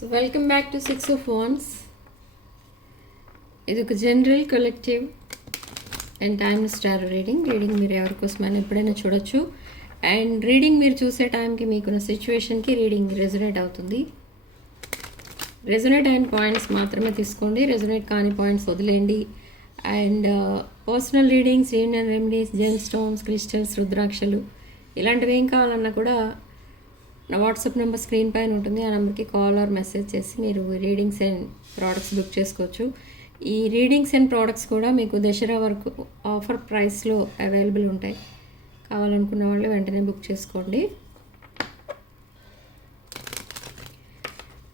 So welcome back to six of phones ఇది ఒక general collective and time star reading reading మీరు ఎవరికోసమైనా ఎప్పుడైనా చూడొచ్చు. అండ్ రీడింగ్ మీరు చూసే టైంకి మీకున్న సిచ్యువేషన్కి రీడింగ్ రెజొనేట్ అవుతుంది. రెజొనేట్ అయిన పాయింట్స్ మాత్రమే తీసుకోండి. రెజొనేట్ కాని పాయింట్స్ వదిలేయండి. And personal readings union remedies gem stones crystals రుద్రాక్షలు ఇలాంటివి ఏం కావాలన్నా కూడా వాట్సాప్ నెంబర్ స్క్రీన్ పైన ఉంటుంది. ఆ నెంబర్కి కాల్ ఆర్ మెసేజ్ చేసి మీరు రీడింగ్స్ అండ్ ప్రోడక్ట్స్ బుక్ చేసుకోవచ్చు. ఈ రీడింగ్స్ అండ్ ప్రోడక్ట్స్ కూడా మీకు దసరా వరకు ఆఫర్ ప్రైస్లో అవైలబుల్ ఉంటాయి. కావాలనుకున్న వాళ్ళు వెంటనే బుక్ చేసుకోండి.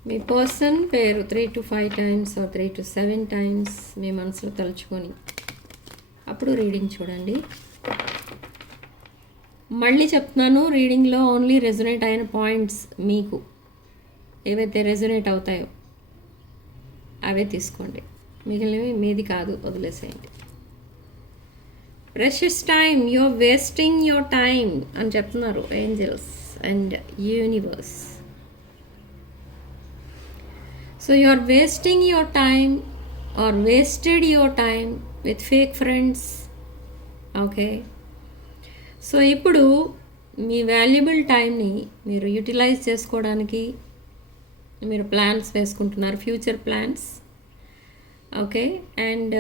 మీ పర్సన్ పేరు three two five times or three two seven times మీ మనసులో తలుచుకొని అప్పుడు రీడింగ్ చూడండి. మళ్ళీ చెప్తున్నాను రీడింగ్లో ఓన్లీ రెజొనేట్ అయిన పాయింట్స్ మీకు. ఏవైతే రెజొనేట్ అవుతాయో అవే తీసుకోండి. మిగిలినవి మీది కాదు వదిలేసేయండి. Precious time your wasting your time అని చెప్తున్నారు angels and universe so you are wasting your time are wasted your time with fake friends okay so ఇప్పుడు మీ వాల్యుబుల్ టైంని మీరు యూటిలైజ్ చేసుకోవడానికి మీరు ప్లాన్స్ వేసుకుంటున్నారు ఫ్యూచర్ ప్లాన్స్. ఓకే అండ్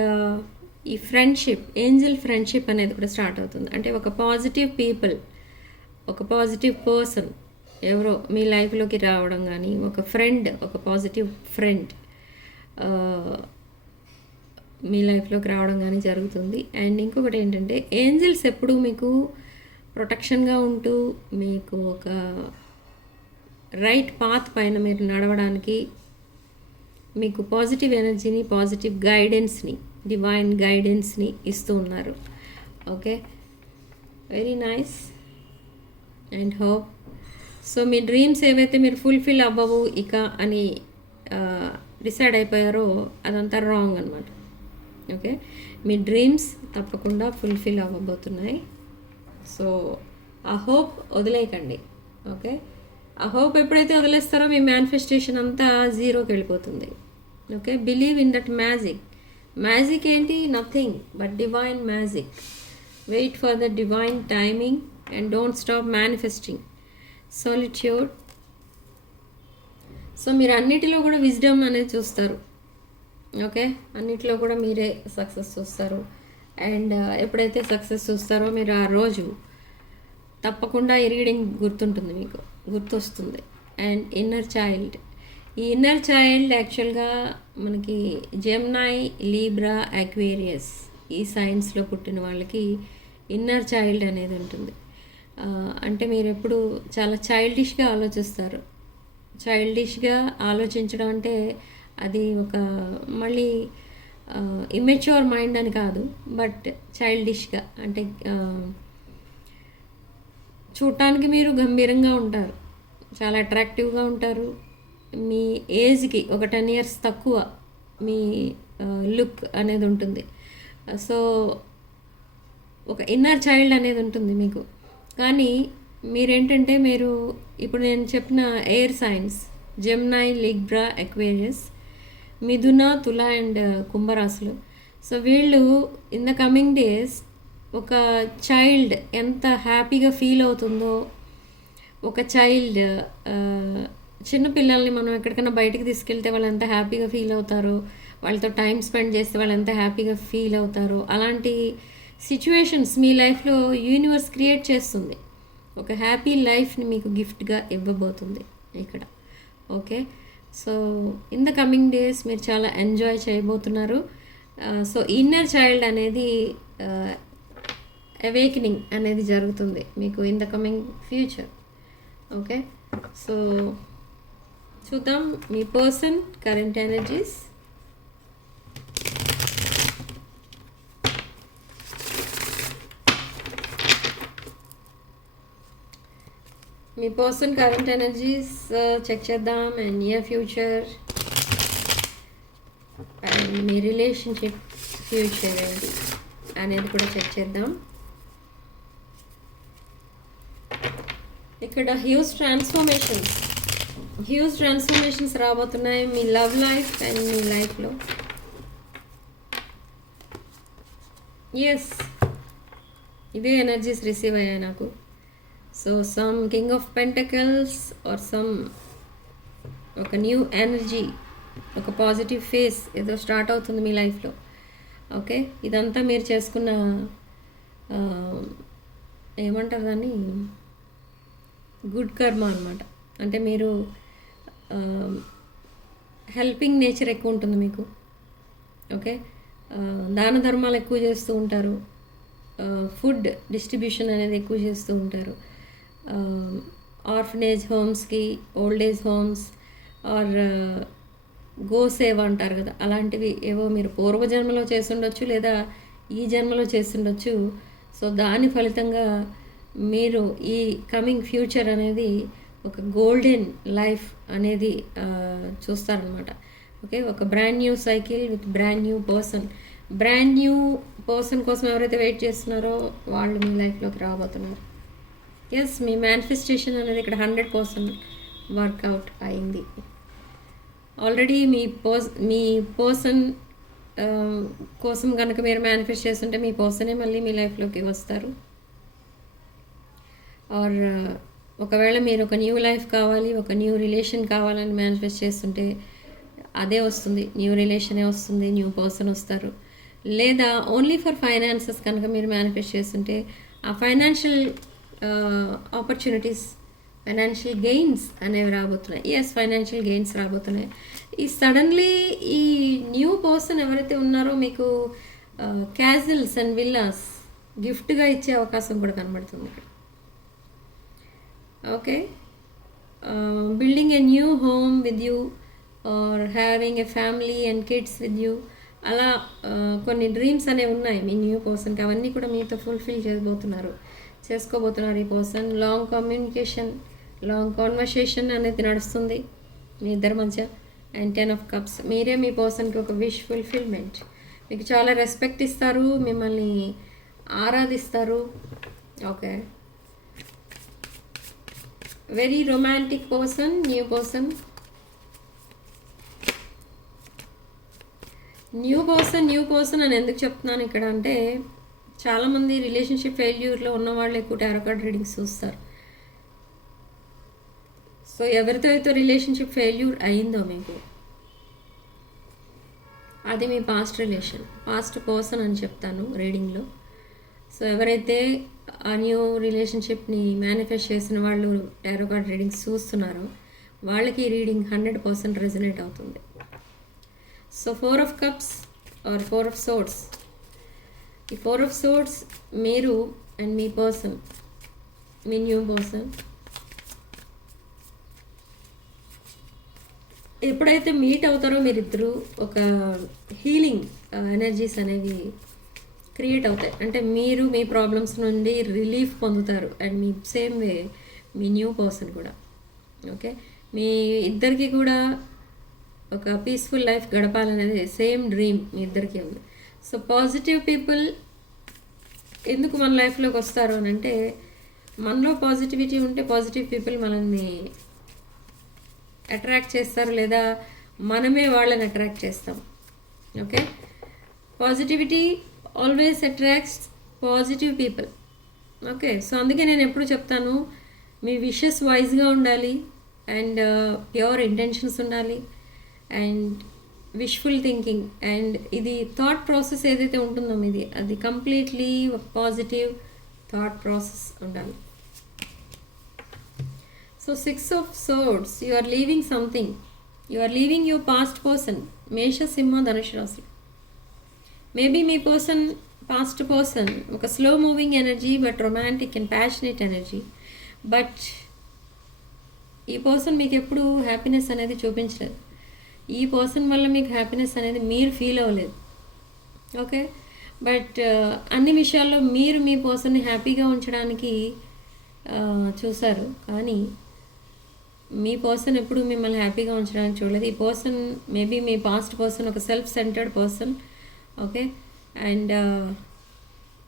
ఈ ఫ్రెండ్షిప్ ఏంజల్ ఫ్రెండ్షిప్ అనేది కూడా స్టార్ట్ అవుతుంది. అంటే ఒక పాజిటివ్ పీపుల్ ఒక పాజిటివ్ పర్సన్ ఎవరో మీ లైఫ్లోకి రావడం కానీ ఒక ఫ్రెండ్ ఒక పాజిటివ్ ఫ్రెండ్ మీ లైఫ్లోకి రావడం కానీ జరుగుతుంది. అండ్ ఇంకొకటి ఏంటంటే ఏంజల్స్ ఎప్పుడు మీకు ప్రొటెక్షన్గా ఉంటూ మీకు ఒక రైట్ పాత్ పైన మీరు నడవడానికి మీకు పాజిటివ్ ఎనర్జీని పాజిటివ్ గైడెన్స్ని డివైన్ గైడెన్స్ని ఇస్తూ ఉన్నారు. Okay? Very nice. And hope. So me dreams ఏవైతే మీరు ఫుల్ఫిల్ అవ్వవు ఇక అని డిసైడ్ అయిపోయారో అదంతా రాంగ్ అనమాట ఓకే? మీ డ్రీమ్స్ తప్పకుండా ఫుల్ఫిల్ అవ్వబోతున్నాయి. సో ఆ హోప్ వదిలేయకండి ఓకే? ఆ హోప్ ఎప్పుడైతే వదిలేస్తారో మీ మేనిఫెస్టేషన్ అంతా జీరోకి వెళ్ళిపోతుంది okay? Believe in that magic magic ఏంటి? Nothing but divine magic wait for the divine timing and don't stop manifesting solitude so మీరు అన్నిటిలో కూడా విజ్డమ్ అనేది చూస్తారు ఓకే? అన్నిటిలో కూడా మీరే సక్సెస్ చూస్తారు. అండ్ ఎప్పుడైతే సక్సెస్ చూస్తారో మీరు ఆ రోజు తప్పకుండా ఈ రీడింగ్ గుర్తుంటుంది మీకు గుర్తొస్తుంది. And inner child. ఈ ఇన్నర్ చైల్డ్ యాక్చువల్గా మనకి జెమ్నాయ్ లీబ్రా అక్వేరియస్ ఈ సైన్స్లో పుట్టిన వాళ్ళకి ఇన్నర్ చైల్డ్ అనేది ఉంటుంది. అంటే మీరు ఎప్పుడు చాలా చైల్డిష్గా ఆలోచిస్తారు. చైల్డిష్గా ఆలోచించడం అంటే అది ఒక మళ్ళీ ఇమెచ్యూర్ మైండ్ అని కాదు బట్ చైల్డిష్గా అంటే చూడటానికి మీరు గంభీరంగా ఉంటారు. చాలా అట్రాక్టివ్గా ఉంటారు. మీ ఏజ్కి ఒక టెన్ ఇయర్స్ తక్కువ మీ లుక్ అనేది ఉంటుంది. సో ఒక ఇన్నర్ చైల్డ్ అనేది ఉంటుంది మీకు. కానీ మీరేంటంటే మీరు ఇప్పుడు నేను చెప్పిన air signs Gemini Libra Aquarius మిథున తుల అండ్ కుంభరాశులు. సో వీళ్ళు ఇన్ ద కమింగ్ డేస్ ఒక చైల్డ్ ఎంత హ్యాపీగా ఫీల్ అవుతుందో ఒక చైల్డ్ చిన్నపిల్లల్ని మనం ఎక్కడికైనా బయటకు తీసుకెళ్తే వాళ్ళు ఎంత హ్యాపీగా ఫీల్ అవుతారో వాళ్ళతో టైం స్పెండ్ చేస్తే వాళ్ళు ఎంత హ్యాపీగా ఫీల్ అవుతారో అలాంటి సిచ్యువేషన్స్ మీ లైఫ్లో యూనివర్స్ క్రియేట్ చేస్తుంది. ఒక హ్యాపీ లైఫ్ని మీకు గిఫ్ట్గా ఇవ్వబోతుంది ఇక్కడ. Okay? So in the coming days మీరు చాలా ఎంజాయ్ చేయబోతున్నారు. సో ఇన్నర్ చైల్డ్ అనేది uh, అవేకనింగ్ అనేది జరుగుతుంది మీకు in the coming future okay so చూద్దాం మీ పర్సన్ కరెంట్ ఎనర్జీస్ మీ person current energies uh, check చేద్దాం అండ్ నియర్ ఫ్యూచర్ అండ్ మీ రిలేషన్షిప్ ఫ్యూచర్ ఏంటి అనేది కూడా చెక్ చేద్దాం. ఇక్కడ హ్యూజ్ ట్రాన్స్ఫర్మేషన్స్ హ్యూజ్ ట్రాన్స్ఫర్మేషన్స్ రాబోతున్నాయి మీ లవ్ లైఫ్ అండ్ మీ లైఫ్లో ఎస్ ఇవే ఎనర్జీస్ రిసీవ్ అయ్యాయి నాకు. So some king of pentacles or some ఒక న్యూ ఎనర్జీ ఒక పాజిటివ్ ఫేస్ ఏదో స్టార్ట్ అవుతుంది మీ లైఫ్లో ఓకే ఇదంతా మీరు చేసుకున్న um, ఏమంటారు దాన్ని? గుడ్ కర్మ అనమాట అంటే మీరు um, హెల్పింగ్ నేచర్ ఎక్కువ ఉంటుంది మీకు. ఓకే uh, దాన ధర్మాలు ఎక్కువ చేస్తూ ఉంటారు. Uh, ఫుడ్ డిస్ట్రిబ్యూషన్ అనేది ఎక్కువ చేస్తూ ఉంటారు. ఆర్ఫనేజ్ హోమ్స్కి ఓల్డ్ ఏజ్ హోమ్స్ ఆర్ గో సేవ అంటారు కదా అలాంటివి ఏవో మీరు పూర్వజన్మలో చేస్తుండొచ్చు లేదా ఈ జన్మలో చేస్తుండొచ్చు. సో దాని ఫలితంగా మీరు ఈ కమింగ్ ఫ్యూచర్ అనేది ఒక గోల్డెన్ లైఫ్ అనేది చూస్తారనమాట. ఓకే ఒక brand new cycle with brand new person. Brand new person కోసం ఎవరైతే వెయిట్ చేస్తున్నారో వాళ్ళు మీ లైఫ్లోకి రాబోతున్నారు. ఎస్ మీ మేనిఫెస్టేషన్ అనేది ఇక్కడ హండ్రెడ్ పర్సెంట్ వర్కౌట్ అయింది. ఆల్రెడీ మీ పర్స్ మీ పర్సన్ uh, కోసం కనుక మీరు మేనిఫెస్ట్ చేస్తుంటే మీ పర్సనే మళ్ళీ మీ లైఫ్లోకి వస్తారు. ఆర్ uh, ఒకవేళ మీరు ఒక న్యూ లైఫ్ కావాలి ఒక న్యూ రిలేషన్ కావాలని మేనిఫెస్ట్ చేస్తుంటే అదే వస్తుంది. న్యూ రిలేషనే వస్తుంది న్యూ పర్సన్ వస్తారు. లేదా ఓన్లీ ఫర్ ఫైనాన్సెస్ కనుక మీరు మేనిఫెస్ట్ చేస్తుంటే ఆ ఫైనాన్షియల్ ఆపర్చునిటీస్ ఫైనాన్షియల్ గెయిన్స్ అనేవి రాబోతున్నాయి. ఎస్ ఫైనాన్షియల్ గెయిన్స్ రాబోతున్నాయి. ఈ సడన్లీ ఈ న్యూ పర్సన్ ఎవరైతే ఉన్నారో మీకు క్యాజిల్స్ అండ్ విల్లాస్ గిఫ్ట్గా ఇచ్చే అవకాశం కూడా కనబడుతుంది ఇక్కడ. Okay building a new home with you are having a family and kids with you అలా కొన్ని డ్రీమ్స్ అనేవి ఉన్నాయి మీ న్యూ పర్సన్కి అవన్నీ కూడా మీతో ఫుల్ఫిల్ చేయబోతున్నారు. చేసుకోబోతున్నారు ఈ person long communication long conversation అనేది నడుస్తుంది. మీ ఇద్దరి మధ్య. అండ్ టెన్ ఆఫ్ కప్స్ మీరే మీ పర్సన్కి ఒక విష్ ఫుల్ఫిల్మెంట్ మీకు చాలా రెస్పెక్ట్ ఇస్తారు మిమ్మల్ని ఆరాధిస్తారు. Okay very romantic person new person new person new person అని ఎందుకు చెప్తున్నాను ఇక్కడ అంటే చాలామంది రిలేషన్షిప్ ఫెయిల్యూర్లో ఉన్న వాళ్ళు ఎక్కువ టారోకార్డ్ రీడింగ్స్ చూస్తారు. సో ఎవరితో అయితే రిలేషన్షిప్ ఫెయిల్యూర్ అయిందో మీకు అది మీ పాస్ట్ రిలేషన్ పాస్ట్ పర్సన్ అని చెప్తాను రీడింగ్లో. సో ఎవరైతే ఆ న్యూ రిలేషన్షిప్ని మేనిఫెస్ట్ చేసిన వాళ్ళు టారో కార్డ్ రీడింగ్స్ చూస్తున్నారో వాళ్ళకి ఈ రీడింగ్ హండ్రెడ్ పర్సెంట్ రెజనేట్ అవుతుంది. So four of cups or four of swords ఈ ఫోర్ ఆఫ్ సోర్ట్స్ మీరు అండ్ మీ పర్సన్ మీ న్యూ పర్సన్. ఎప్పుడైతే మీట్ అవుతారో మీరిద్దరూ ఒక హీలింగ్ ఎనర్జీస్ అనేవి క్రియేట్ అవుతాయి. అంటే మీరు మీ ప్రాబ్లమ్స్ నుండి రిలీఫ్ పొందుతారు. అండ్ మీ సేమ్ వే మీ న్యూ పర్సన్ కూడా. ఓకే? మీ ఇద్దరికి కూడా ఒక పీస్ఫుల్ లైఫ్ గడపాలనేది సేమ్ డ్రీమ్ మీ ఇద్దరికీ ఉంది. సో పాజిటివ్ పీపుల్ ఎందుకు మన లైఫ్లోకి వస్తారు అని అంటే మనలో పాజిటివిటీ ఉంటే పాజిటివ్ పీపుల్ మనల్ని అట్రాక్ట్ చేస్తారు లేదా మనమే వాళ్ళని అట్రాక్ట్ చేస్తాం. Okay positivity always attracts positive people okay so అందుకే నేను ఎప్పుడు చెప్తాను మీ విషెస్ వైజ్గా ఉండాలి అండ్ ప్యూర్ ఇంటెన్షన్స్ ఉండాలి అండ్ విష్ఫుల్ థింకింగ్ అండ్ ఇది థాట్ ప్రాసెస్ ఏదైతే ఉంటుందో మీది అది కంప్లీట్లీ పాజిటివ్ థాట్ ప్రాసెస్ ఉండాలి. So six of swords you are leaving something you are leaving your past person మేష సింహ ధనుష రాశి మేబీ మీ పర్సన్ పాస్ట్ పర్సన్ ఒక slow moving energy but romantic and passionate energy but ఈ person మీకు ఎప్పుడు హ్యాపీనెస్ అనేది చూపించలేదు. ఈ పర్సన్ వల్ల మీకు హ్యాపీనెస్ అనేది మీరు ఫీల్ అవ్వలేదు. ఓకే? బట్ అన్ని విషయాల్లో మీరు మీ పర్సన్ని హ్యాపీగా ఉంచడానికి చూశారు. కానీ మీ పర్సన్ ఎప్పుడు మిమ్మల్ని హ్యాపీగా ఉంచడానికి చూడలేదు. ఈ పర్సన్ మేబీ మీ పాస్ట్ పర్సన్ ఒక self centred person okay? And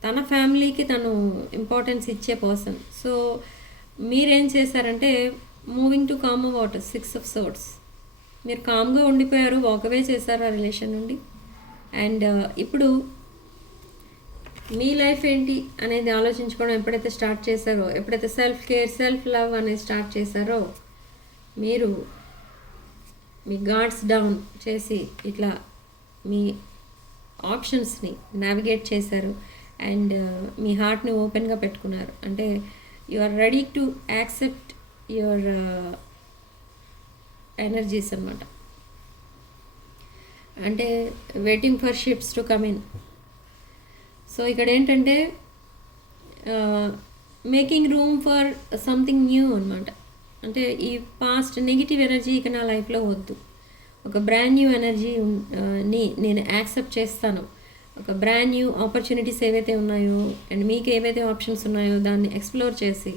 తన ఫ్యామిలీకి తను ఇంపార్టెన్స్ ఇచ్చే పర్సన్. సో మీరేం చేశారంటే moving to calm water six of swords మీరు కామ్గా ఉండిపోయారు వాకవే చేశారు ఆ రిలేషన్ నుండి. అండ్ uh, ఇప్పుడు మీ లైఫ్ ఏంటి అనేది ఆలోచించుకోవడం ఎప్పుడైతే స్టార్ట్ చేశారో ఎప్పుడైతే సెల్ఫ్ కేర్ సెల్ఫ్ లవ్ అనేది స్టార్ట్ చేశారో మీరు మీ గాడ్స్ డౌన్ చేసి ఇట్లా మీ ఆప్షన్స్ని నావిగేట్ చేశారు. అండ్ uh, మీ హార్ట్ని ఓపెన్గా పెట్టుకున్నారు. అంటే you are ready to accept your energies అనమాట అంటే waiting for ships to come in so ఇక్కడ ఏంటంటే making room for something new అనమాట అంటే ఈ పాస్ట్ నెగిటివ్ ఎనర్జీ ఇక నా లైఫ్లో వద్దు. ఒక బ్రాండ్ న్యూ ఎనర్జీ ని నేను యాక్సెప్ట్ చేస్తాను. ఒక బ్రాండ్ న్యూ ఆపర్చునిటీస్ ఏవైతే ఉన్నాయో అండ్ మీకు ఏవైతే ఆప్షన్స్ ఉన్నాయో దాన్ని ఎక్స్ప్లోర్ చేసి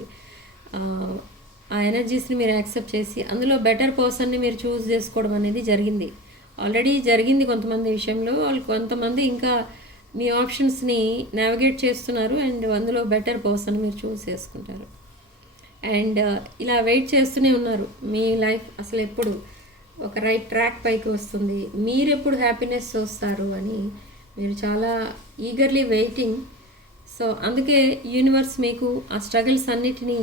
ఆ, ఎనర్జీస్ని మీరు యాక్సెప్ట్ చేసి అందులో బెటర్ పర్సన్ని మీరు చూస్ చేసుకోవడం అనేది జరిగింది. ఆల్రెడీ జరిగింది కొంతమంది విషయంలో వాళ్ళు కొంతమంది ఇంకా మీ ఆప్షన్స్ని నావిగేట్ చేస్తున్నారు అండ్ అందులో బెటర్ పర్సన్ మీరు చూస్ చేసుకుంటారు. అండ్ uh, ఇలా వెయిట్ చేస్తూనే ఉన్నారు. మీ లైఫ్ అసలు ఎప్పుడు ఒక రైట్ ట్రాక్ పైకి వస్తుంది. మీరు ఎప్పుడు హ్యాపీనెస్ చూస్తారు అని మీరు చాలా ఈగర్లీ వెయిటింగ్ సో అందుకే యూనివర్స్ మీకు ఆ స్ట్రగుల్స్ అన్నిటినీ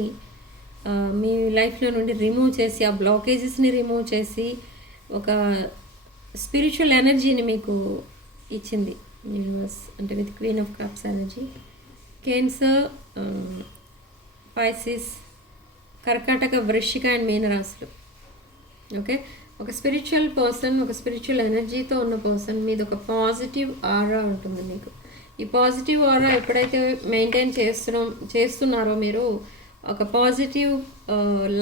మీ లైఫ్లో నుండి రిమూవ్ చేసి ఆ బ్లాకేజెస్ని రిమూవ్ చేసి ఒక స్పిరిచువల్ ఎనర్జీని మీకు ఇచ్చింది యూనివర్స్ అంటే with queen of cups energy. Cancer pisces కర్కాటక వృశ్చిక అండ్ మీనరాశులు. ఓకే? ఒక స్పిరిచువల్ పర్సన్ ఒక స్పిరిచువల్ ఎనర్జీతో ఉన్న పర్సన్ మీద ఒక పాజిటివ్ ఆరా ఉంటుంది మీకు. ఈ పాజిటివ్ ఆరా ఎప్పుడైతే మెయింటైన్ చేస్తున్నాం చేస్తున్నారో మీరు ఒక పాజిటివ్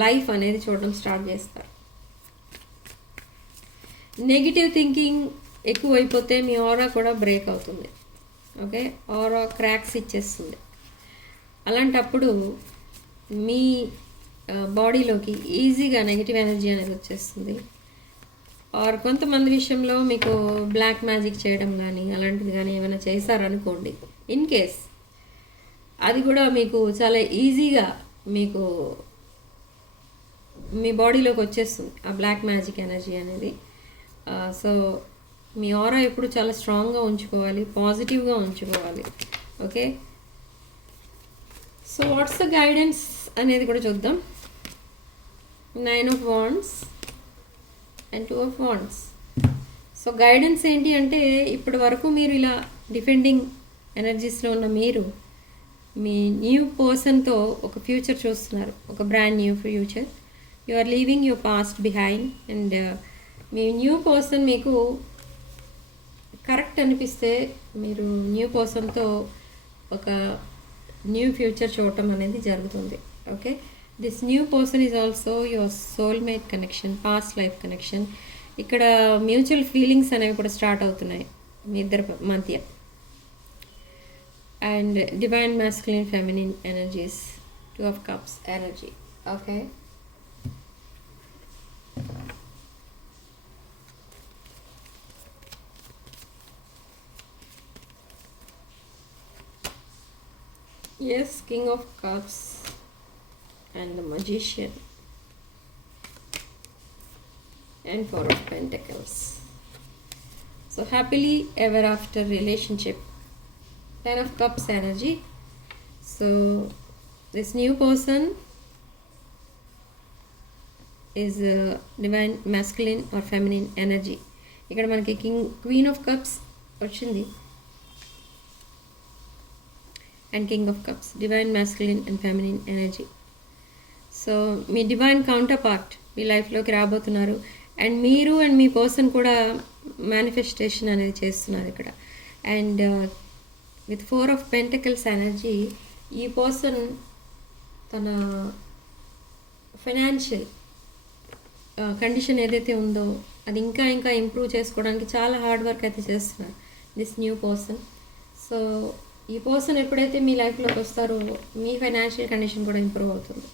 లైఫ్ అనేది చూడడం స్టార్ట్ చేస్తారు. నెగిటివ్ థింకింగ్ ఎక్కువైపోతే మీ ఆరా కూడా బ్రేక్ అవుతుంది. ఓకే ఆరా క్రాక్స్ ఇచ్చేస్తుంది. అలాంటప్పుడు మీ బాడీలోకి ఈజీగా నెగిటివ్ ఎనర్జీ అనేది వచ్చేస్తుంది. ఆర్ కొంతమంది విషయంలో మీకు బ్లాక్ మ్యాజిక్ చేయడం కానీ అలాంటిది కానీ ఏమైనా చేశారనుకోండి ఇన్ కేస్ అది కూడా మీకు చాలా ఈజీగా మీకు మీ బాడీలోకి వచ్చేస్తుంది ఆ బ్లాక్ మ్యాజిక్ ఎనర్జీ అనేది. సో మీ ఆరా ఎప్పుడు చాలా స్ట్రాంగ్గా ఉంచుకోవాలి పాజిటివ్గా ఉంచుకోవాలి. Okay? So what's the guidance అనేది కూడా చూద్దాం. Nine of wands and two of wands so guidance ఏంటి అంటే ఇప్పటి వరకు మీరు ఇలా డిఫెండింగ్ ఎనర్జీస్లో ఉన్న మీరు మీ న్యూ పర్సన్తో ఒక ఫ్యూచర్ చూస్తున్నారు. ఒక brand new future you are leaving your past behind and me new person మీకు కరెక్ట్ అనిపిస్తే మీరు న్యూ పర్సన్తో ఒక న్యూ ఫ్యూచర్ చూడటం అనేది జరుగుతుంది. Okay this new person is also your soulmate connection past life connection ఇక్కడ మ్యూచువల్ ఫీలింగ్స్ అనేవి కూడా స్టార్ట్ అవుతున్నాయి మీ ఇద్దరి మధ్య. and divine masculine feminine energies. Two of cups energy. Okay. Yes king of cups and the magician. And four of pentacles. So happily ever after relationship Ten of Cups energy. So, this new person is divine divine masculine or feminine energy. ఇక్కడ మనకి king queen of cups వచ్చింది and king of cups divine masculine and feminine energy so me divine counterpart మీ లైఫ్లోకి రాబోతున్నారు and మీరు and మీ person కూడా manifestation అనేది చేస్తున్నారు ఇక్కడ and with four of pentacles energy ఈ పర్సన్ తన ఫైనాన్షియల్ కండిషన్ ఏదైతే ఉందో అది ఇంకా ఇంకా ఇంప్రూవ్ చేసుకోవడానికి చాలా హార్డ్ వర్క్ అయితే చేస్తున్నారు దిస్ న్యూ పర్సన్. సో ఈ పర్సన్ ఎప్పుడైతే మీ లైఫ్లోకి వస్తారో మీ ఫైనాన్షియల్ కండిషన్ కూడా ఇంప్రూవ్ అవుతుంది.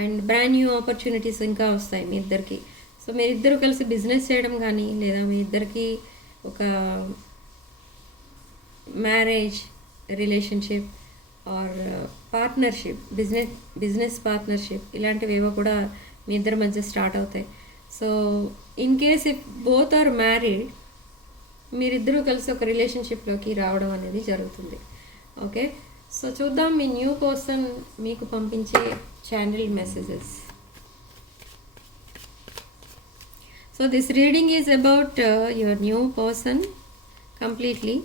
అండ్ బ్రాండ్ న్యూ ఆపర్చునిటీస్ ఇంకా వస్తాయి మీ ఇద్దరికి. సో మీరిద్దరు కలిసి బిజినెస్ చేయడం కానీ లేదా మీ ఇద్దరికి ఒక marriage relationship or partnership business business partnership ఇలాంటివి ఏవో కూడా మీ ఇద్దరి మధ్య స్టార్ట్ అవుతాయి. So in case if both are married మీరిద్దరూ కలిసి ఒక రిలేషన్షిప్లోకి రావడం అనేది జరుగుతుంది. ఓకే సో చూద్దాం మీ న్యూ పర్సన్ మీకు పంపించే channel messages so this reading is about your new person completely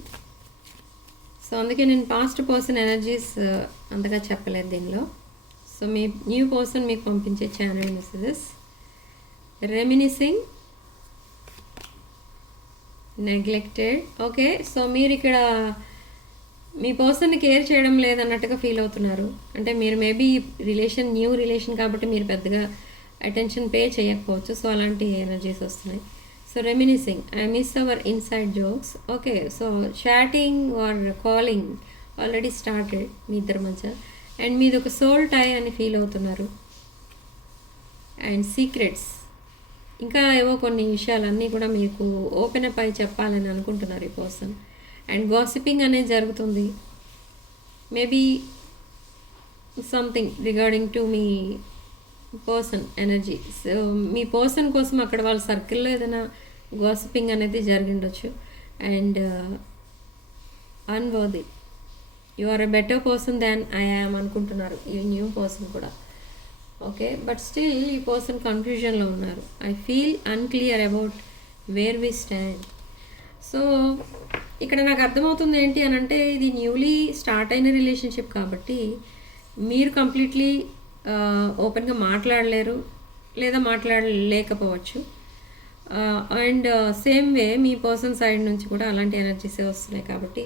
so అందుకే నేను పాస్ట్ పర్సన్ ఎనర్జీస్ అంతగా చెప్పలేదు దీనిలో. సో మీ న్యూ పర్సన్ మీకు పంపించే channel messages reminiscing neglected okay so మీరు ఇక్కడ మీ పర్సన్ని కేర్ చేయడం లేదన్నట్టుగా ఫీల్ అవుతున్నారు. అంటే మీరు మేబీ రిలేషన్ న్యూ రిలేషన్ కాబట్టి మీరు పెద్దగా అటెన్షన్ పే చేయకపోవచ్చు. సో అలాంటి ఎనర్జీస్ వస్తున్నాయి. So reminiscing I miss our inside jokes okay so chatting or calling already started మీ ఇద్దరి మధ్య. అండ్ మీది ఒక సోల్ టై అని ఫీల్ అవుతున్నారు. అండ్ సీక్రెట్స్ ఇంకా ఏవో కొన్ని విషయాలన్నీ కూడా మీకు ఓపెన్ అప్ అయి చెప్పాలని అనుకుంటున్నారు ఈ పర్సన్ అండ్ గాసిపింగ్ అనేది జరుగుతుంది. మేబీ సంథింగ్ రిగార్డింగ్ టు మీ పర్సన్ ఎనర్జీ సో మీ పర్సన్ కోసం అక్కడ వాళ్ళ సర్కిల్లో ఏదైనా గాసిపింగ్ అనేది జరిగిండొచ్చు. And unworthy you are a better person than I am అనుకుంటున్నారు ఈ న్యూ పర్సన్ కూడా. ఓకే బట్ స్టిల్ ఈ పర్సన్ కన్ఫ్యూజన్లో ఉన్నారు. I feel unclear about where we stand so ఇక్కడ నాకు అర్థమవుతుంది ఏంటి అని అంటే ఇది న్యూలీ స్టార్ట్ అయిన రిలేషన్షిప్ కాబట్టి మీరు కంప్లీట్లీ ఓపెన్గా మాట్లాడలేరు లేదా మాట్లాడలేకపోవచ్చు. అండ్ సేమ్ వే మీ పర్సన్ సైడ్ నుంచి కూడా అలాంటి ఎనర్జీసే వస్తున్నాయి కాబట్టి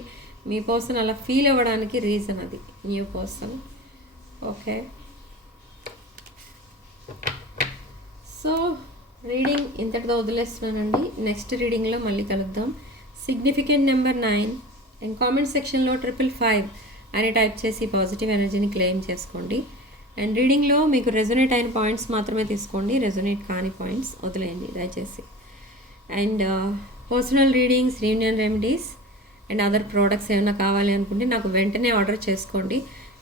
మీ పర్సన్ అలా ఫీల్ అవ్వడానికి రీజన్ అది new person okay so reading ఇంతటితో వదిలేస్తున్నానండి. నెక్స్ట్ రీడింగ్లో మళ్ళీ కలుద్దాం. Significant number nine and comment సెక్షన్లో ట్రిపుల్ ఫైవ్ అని టైప్ చేసి పాజిటివ్ ఎనర్జీని క్లెయిమ్ చేసుకోండి. అండ్ రీడింగ్లో మీకు రెజొనేట్ అయిన పాయింట్స్ మాత్రమే తీసుకోండి. రెజొనేట్ కాని పాయింట్స్ వదిలేయండి. దయచేసి. And personal readings reunion remedies and other products ఏమైనా కావాలి అనుకుంటే నాకు వెంటనే ఆర్డర్ చేసుకోండి.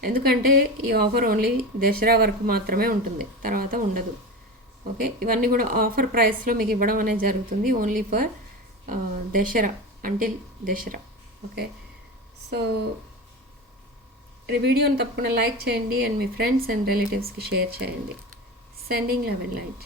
ఎందుకంటే ఈ ఆఫర్ ఓన్లీ దసరా వరకు మాత్రమే ఉంటుంది. తర్వాత ఉండదు. ఓకే ఇవన్నీ కూడా ఆఫర్ ప్రైస్లో మీకు ఇవ్వడం అనేది జరుగుతుంది. Only for uh, Dasara. Until Dasara. Okay so వీడియోని తప్పకుండా లైక్ చేయండి అండ్ మీ ఫ్రెండ్స్ అండ్ రిలేటివ్స్కి షేర్ చేయండి. Sending eleven light